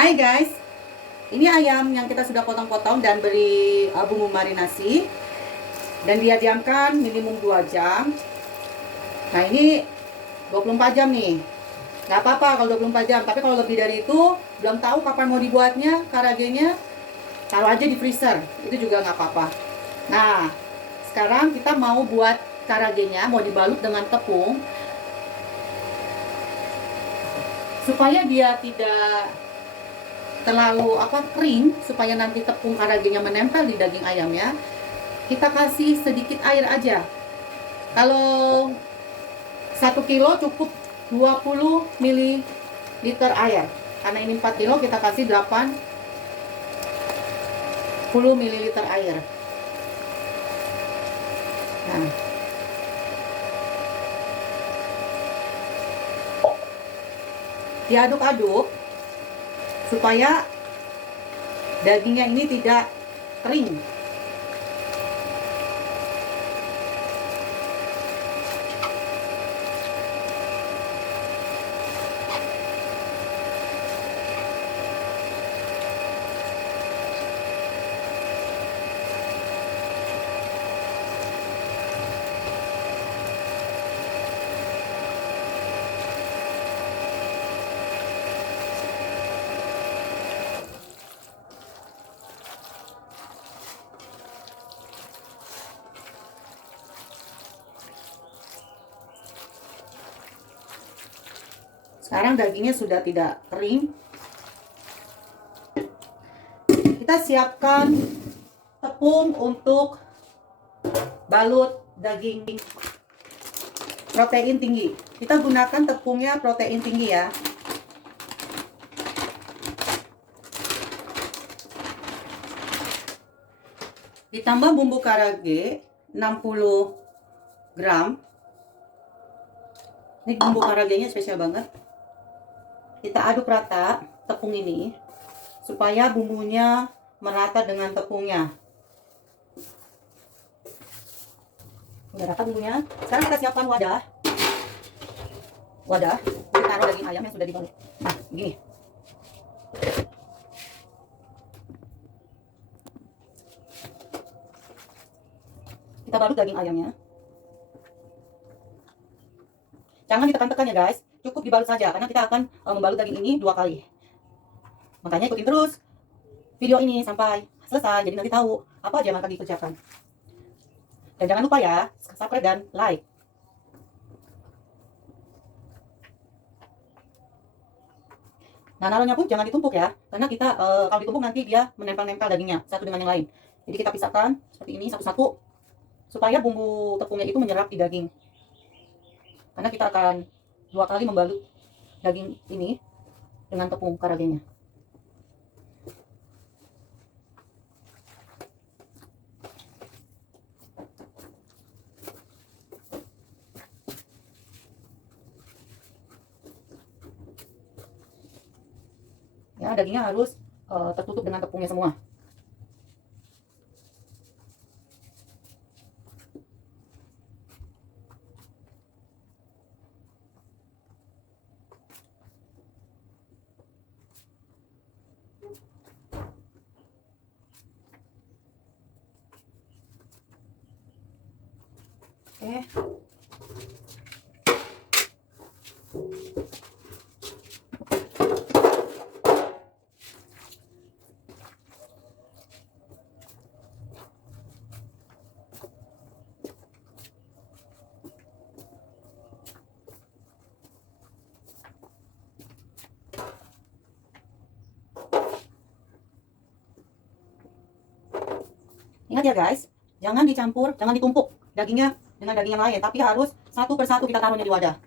Hai guys, ini ayam yang kita sudah potong-potong dan beri bumbu marinasi dan dia diamkan minimum 2 jam. Nah ini 24 jam nih, nggak apa-apa kalau 24 jam, tapi kalau lebih dari itu belum tahu kapan mau dibuatnya, karagenya taruh aja di freezer, itu juga nggak apa-apa. Nah sekarang kita mau buat karagenya, mau dibalut dengan tepung supaya dia tidak terlalu kering, supaya nanti tepung karagenya menempel di daging ayamnya. Kita kasih sedikit air aja. Kalau 1 kilo cukup 20 ml air. Karena ini 4 kilo, kita kasih 80 ml air. Nah, diaduk-aduk supaya dagingnya ini tidak kering. Sekarang dagingnya sudah tidak kering. Kita siapkan tepung untuk balut daging protein tinggi. Kita gunakan tepungnya protein tinggi ya. Ditambah bumbu karage 60 gram. Ini bumbu karagenya spesial banget. Kita aduk rata tepung ini supaya bumbunya merata dengan tepungnya. Udah rata bumbunya. Sekarang kita siapkan wadah. Kita taruh daging ayam yang sudah dibalut. Nah, gini. Kita balut daging ayamnya. Jangan ditekan-tekan ya guys, cukup dibalut saja karena kita akan membalut daging ini 2 kali. Makanya ikutin terus video ini sampai selesai, jadi nanti tahu apa aja yang akan dikerjakan. Dan jangan lupa ya, subscribe dan like. Nah, naruhnya pun jangan ditumpuk ya, karena kita kalau ditumpuk nanti dia menempel-nempel dagingnya satu dengan yang lain. Jadi kita pisahkan seperti ini satu-satu supaya bumbu tepungnya itu menyerap di daging. Karena kita akan 2 kali membalut daging ini dengan tepung karagenya. Ya, dagingnya harus tertutup dengan tepungnya semua. Oke. Ingat ya guys, jangan dicampur, jangan ditumpuk dagingnya dengan daging yang lain, tapi harus satu persatu kita taruhnya di wadah.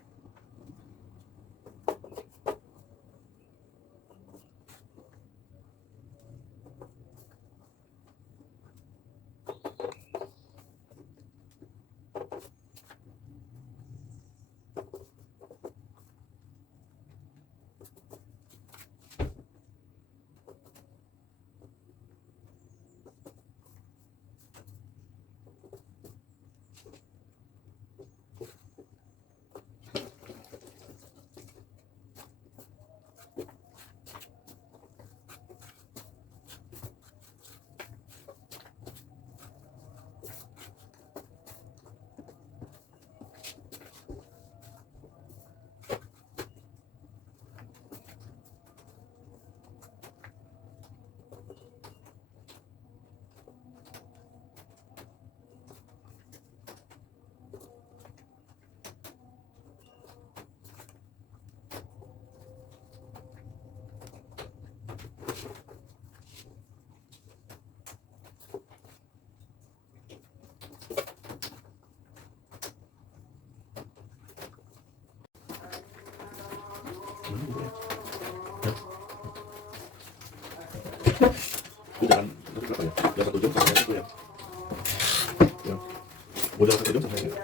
Udah satu jam sampai ini.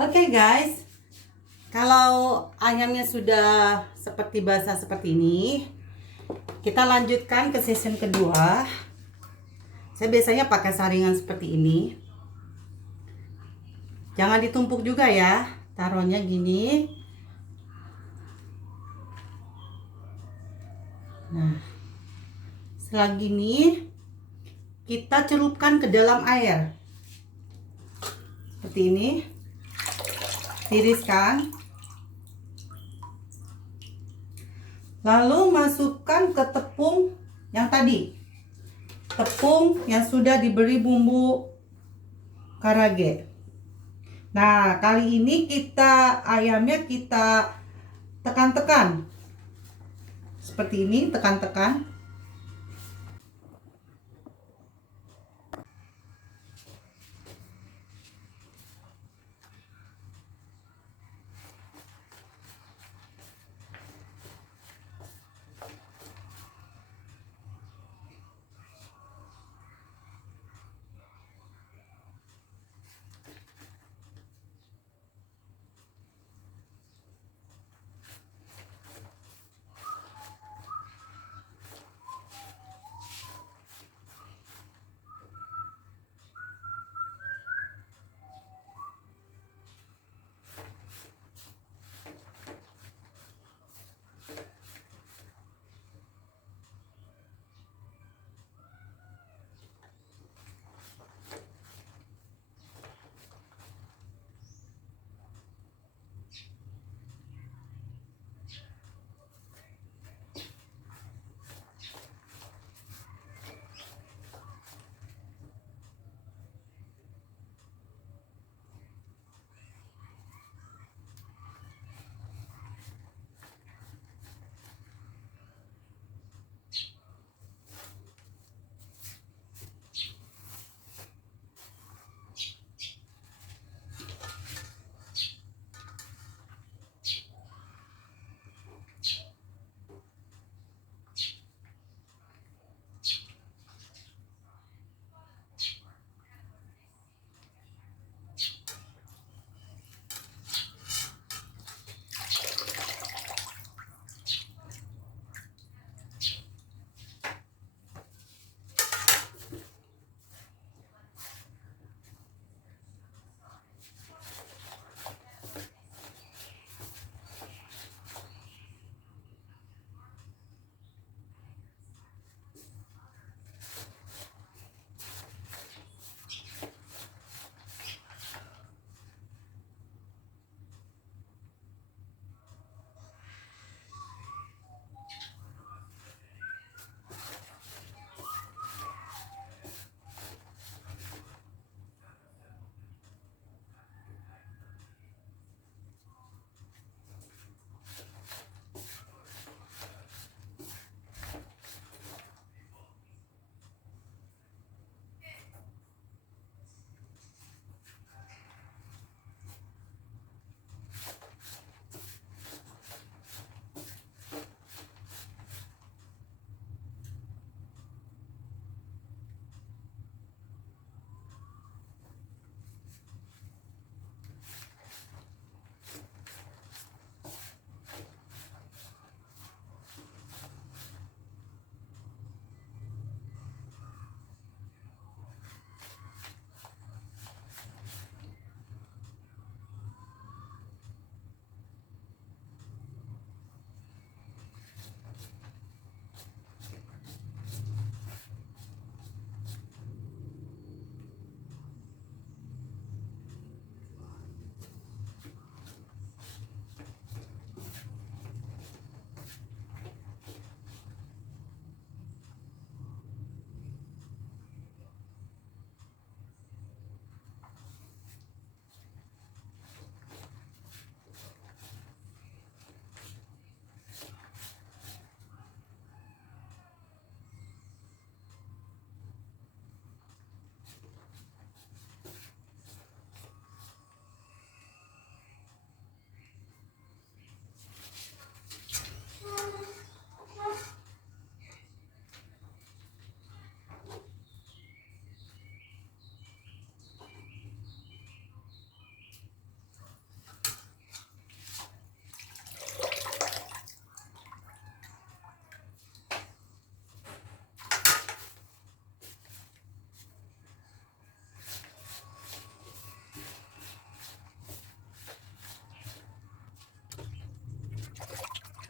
Oke guys, kalau ayamnya sudah seperti basah seperti ini, kita lanjutkan ke season kedua. Saya biasanya pakai saringan seperti ini. Jangan ditumpuk juga ya, taruhnya gini. Nah, setelah gini kita celupkan ke dalam air seperti ini, tiriskan, lalu masukkan ke tepung yang tadi, tepung yang sudah diberi bumbu karage. Nah, kali ini ayamnya kita tekan-tekan seperti ini, tekan-tekan.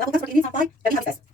Lakukan seperti ini sampai daging habis, guys.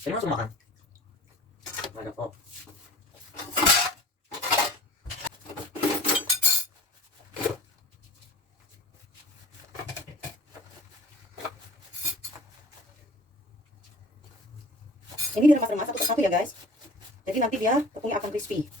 Ini langsung makan. Ada kok. Ini diremas-remas satu persatu ya guys. Jadi nanti dia tepungnya akan crispy.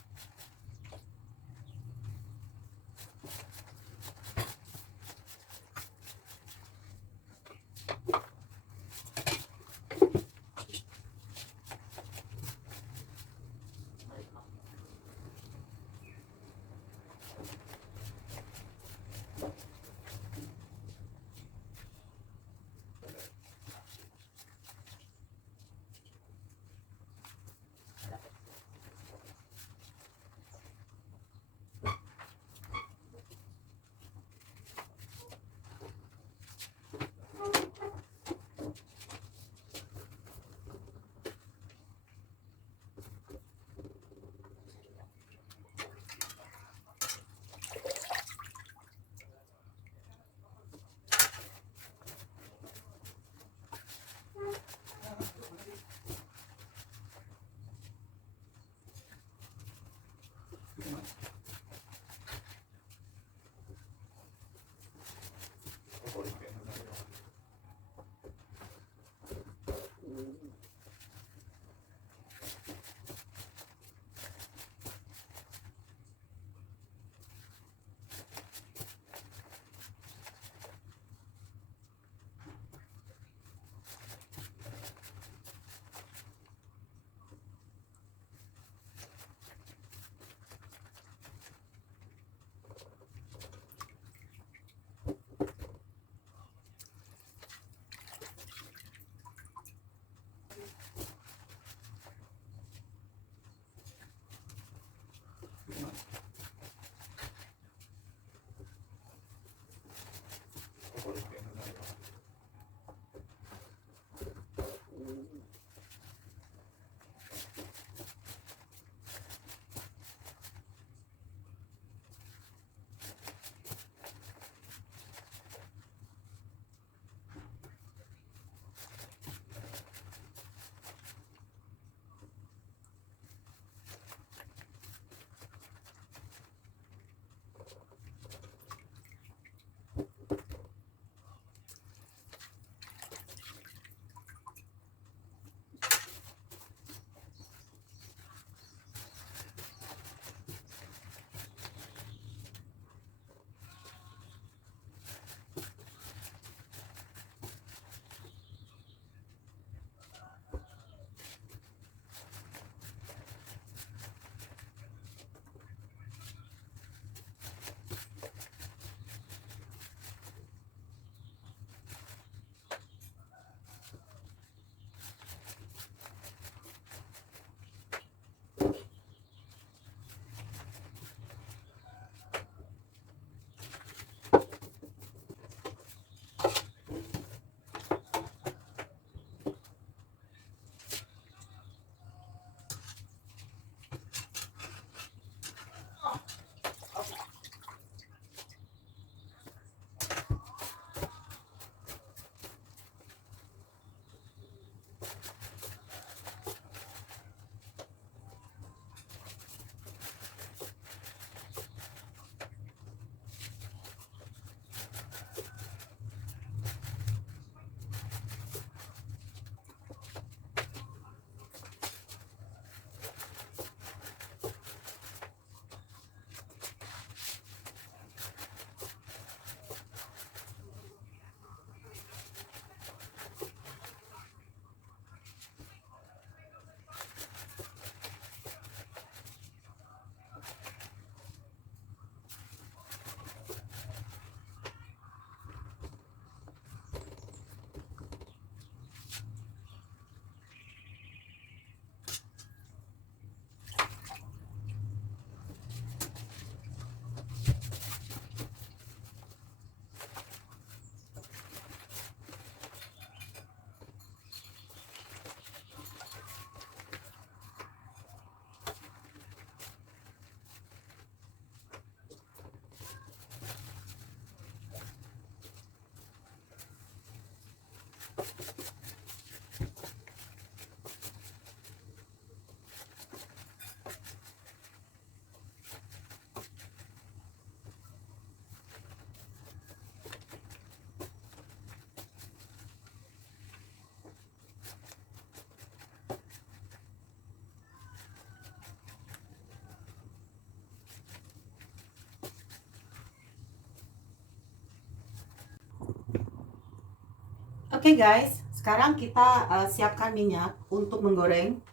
Oke guys, sekarang kita siapkan minyak untuk menggoreng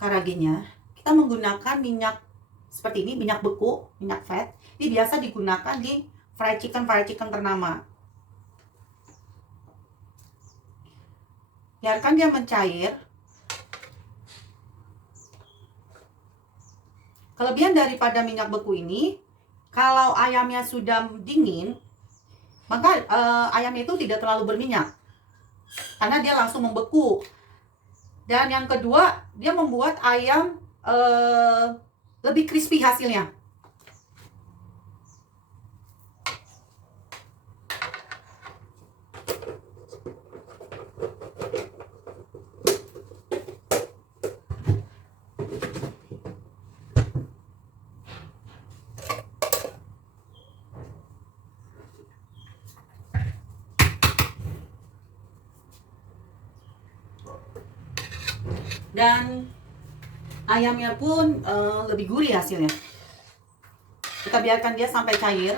karaginya. Kita menggunakan minyak seperti ini, minyak beku, minyak fat. Ini biasa digunakan di fried chicken ternama. Biarkan dia mencair. Kelebihan daripada minyak beku ini, kalau ayamnya sudah dingin, maka ayamnya itu tidak terlalu berminyak. Karena dia langsung membeku. Dan yang kedua, dia membuat ayam lebih crispy hasilnya. Dan ayamnya pun lebih gurih hasilnya. Kita biarkan dia sampai cair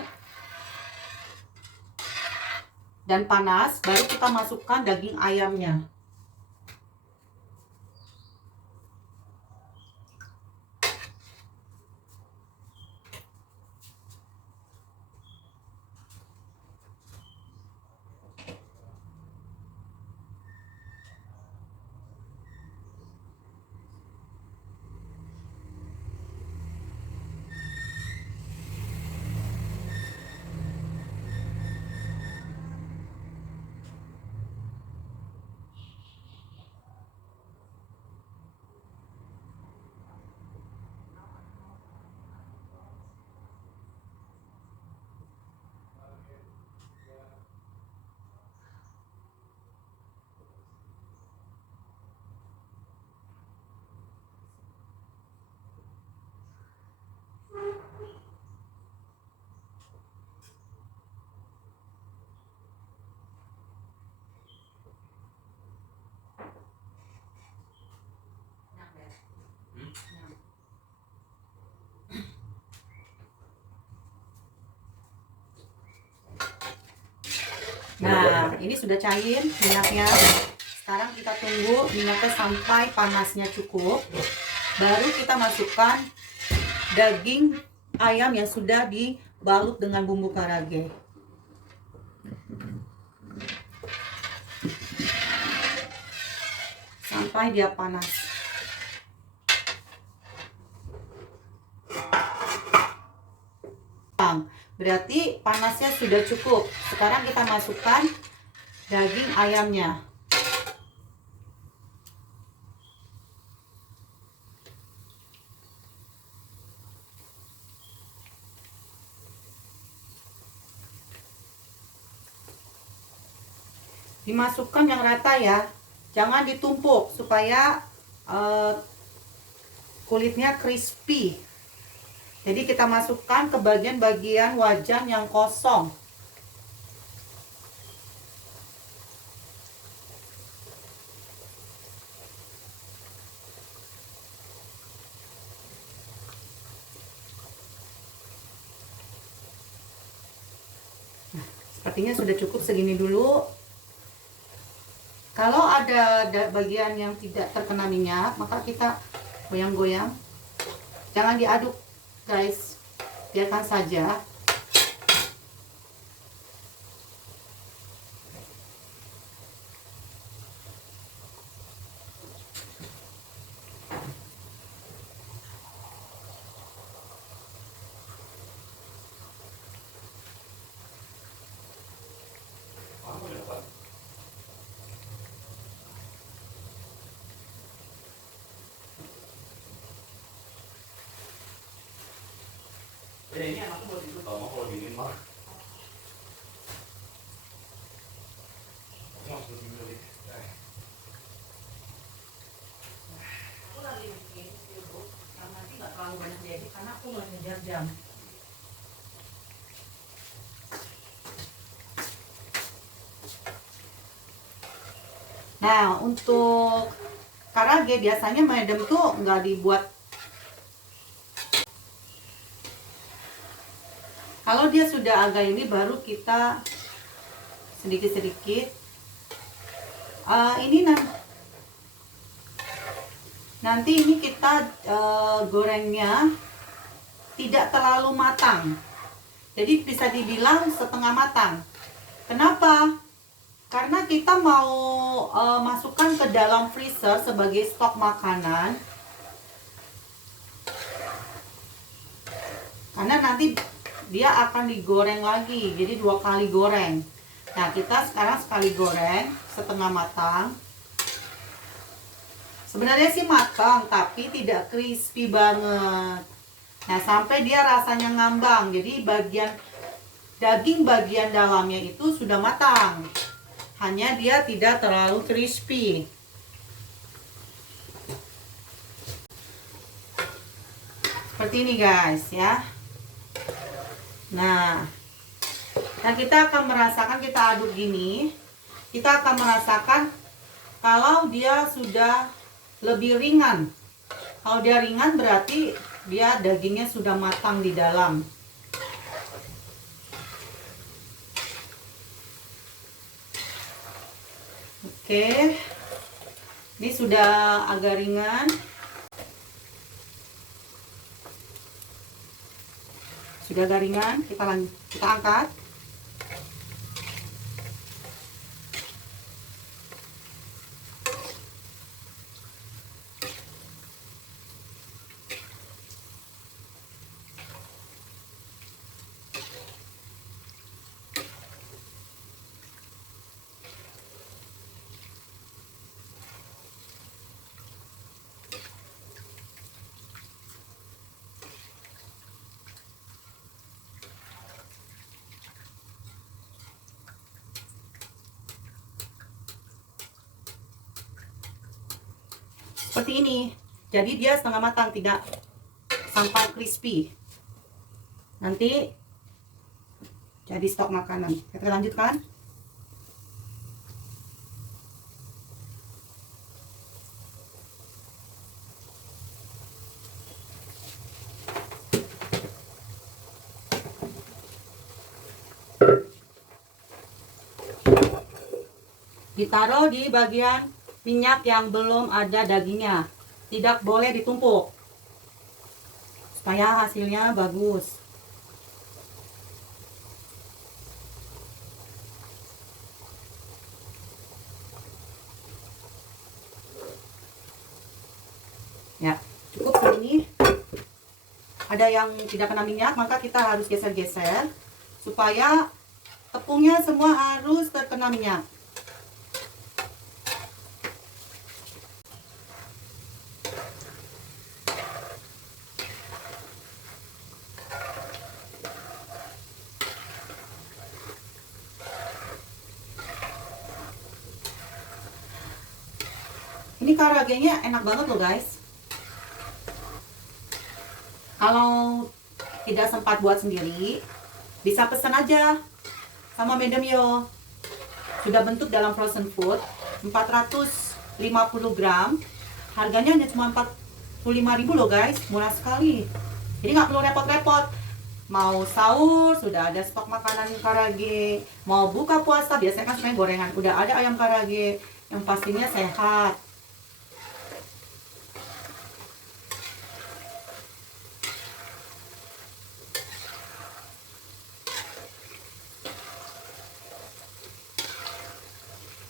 dan panas, baru kita masukkan daging ayamnya. Nah, ini sudah cair minyaknya. Sekarang kita tunggu minyaknya sampai panasnya cukup. Baru kita masukkan daging ayam yang sudah dibalut dengan bumbu karage. Sampai dia panas. Berarti panasnya sudah cukup. Sekarang kita masukkan daging ayamnya. Dimasukkan yang rata ya. Jangan ditumpuk supaya kulitnya crispy. Jadi kita masukkan ke bagian-bagian wajan yang kosong. Nah, sepertinya sudah cukup segini dulu. Kalau ada bagian yang tidak terkena minyak, maka kita goyang-goyang. Jangan diaduk, guys, biarkan saja. Ini anakku buat itu tau kalau dingin mah. Aku langsung dingin dulu. Aku lagi bikin dulu, karena nanti nggak terlalu banyak jadi, karena aku mau ngejar jam. Nah, untuk karage biasanya medem tuh nggak dibuat. Kalau dia sudah agak ini, baru kita sedikit-sedikit. Ini nanti ini kita gorengnya tidak terlalu matang. Jadi bisa dibilang setengah matang. Kenapa? Karena kita mau masukkan ke dalam freezer sebagai stok makanan. Karena nanti dia akan digoreng lagi, jadi 2 kali goreng. Nah, kita sekarang sekali goreng setengah matang. Sebenarnya sih matang, tapi tidak crispy banget. Nah, sampai dia rasanya ngambang, jadi daging bagian dalamnya itu sudah matang, hanya dia tidak terlalu crispy. Seperti ini guys ya. Nah, kita akan merasakan, kita aduk gini, kita akan merasakan kalau dia sudah lebih ringan. Kalau dia ringan berarti dia dagingnya sudah matang di dalam. Oke, ini sudah agak ringan. Sudah agak ringan, kita angkat. Seperti ini. Jadi dia setengah matang, tidak sampai crispy. Nanti jadi stok makanan. Kita lanjutkan. Ditaruh di bagian minyak yang belum ada dagingnya. Tidak boleh ditumpuk, supaya hasilnya bagus. Ya, cukup segini. Ada yang tidak kena minyak, maka kita harus geser-geser supaya tepungnya semua harus terkena minyak. Ini karagenya enak banget loh guys. Kalau tidak sempat buat sendiri, bisa pesan aja sama Madam Yo. Sudah bentuk dalam frozen food, 450 gram. Harganya hanya cuma 45.000 loh guys, murah sekali. Jadi nggak perlu repot-repot. Mau sahur sudah ada stok makanan karage, mau buka puasa biasanya kan sebenarnya gorengan, udah ada ayam karage yang pastinya sehat.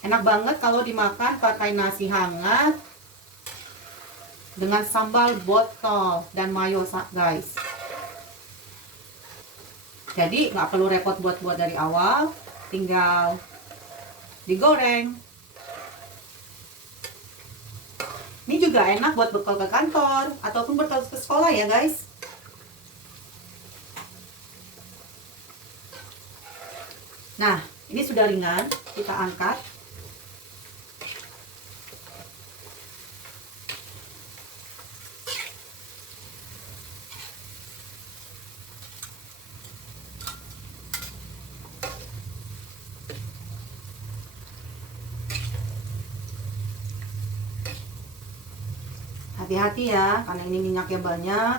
Enak banget kalau dimakan pakai nasi hangat dengan sambal botol dan mayo guys. Jadi nggak perlu repot buat dari awal, tinggal digoreng. Ini juga enak buat bekal ke kantor ataupun bekal ke sekolah ya guys. Nah, ini sudah ringan, kita angkat. Hati-hati ya, karena ini minyaknya banyak.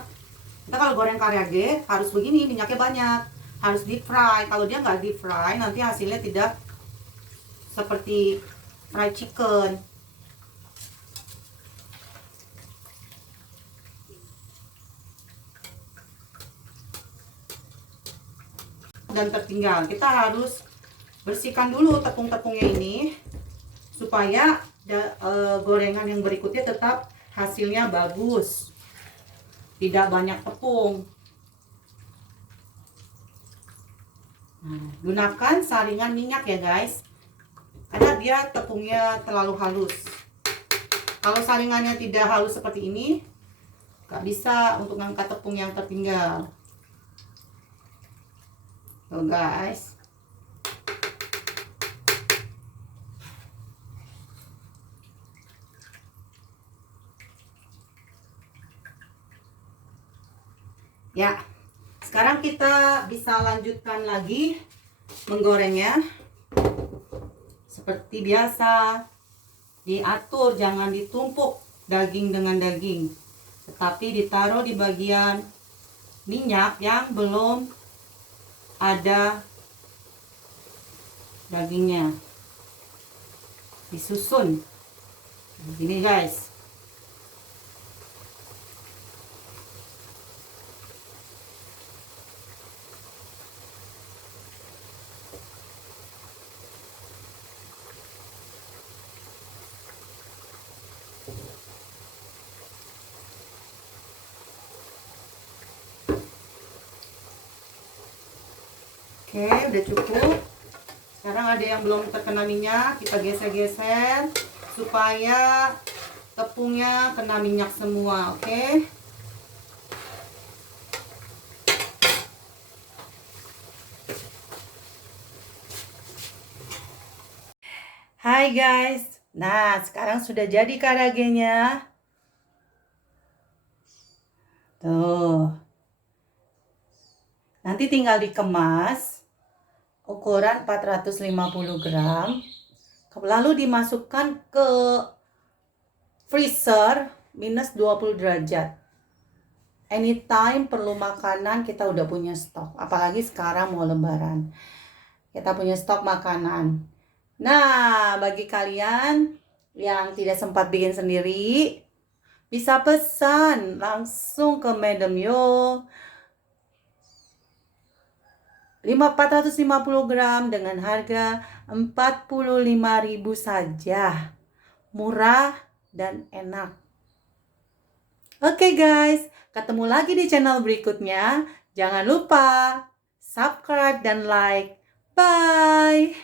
Kita kalau goreng karage harus begini, minyaknya banyak. Harus deep fry. Kalau dia nggak deep fry, nanti hasilnya tidak seperti fried chicken. Dan tertinggal, kita harus bersihkan dulu tepung-tepungnya ini supaya gorengan yang berikutnya tetap hasilnya bagus, tidak banyak tepung. Nah, gunakan saringan minyak ya guys, karena dia tepungnya terlalu halus. Kalau saringannya tidak halus seperti ini, nggak bisa untuk ngangkat tepung yang tertinggal. Tuh guys. Ya, sekarang kita bisa lanjutkan lagi menggorengnya. Seperti biasa, diatur, jangan ditumpuk daging dengan daging, tetapi ditaruh di bagian minyak yang belum ada dagingnya, disusun begini guys. Oke, udah cukup. Sekarang ada yang belum terkena minyak, kita geser-geser supaya tepungnya kena minyak semua, oke? Hai guys. Nah, sekarang sudah jadi karagenya. Tuh. Nanti tinggal dikemas. Ukuran 450 gram, lalu dimasukkan ke freezer minus 20 derajat. Anytime perlu makanan kita udah punya stok, apalagi sekarang mau lebaran, kita punya stok makanan. Nah, bagi kalian yang tidak sempat bikin sendiri, bisa pesan langsung ke Madam Yo 450 gram dengan harga 45.000 saja. Murah dan enak. Oke guys, ketemu lagi di channel berikutnya. Jangan lupa subscribe dan like. Bye.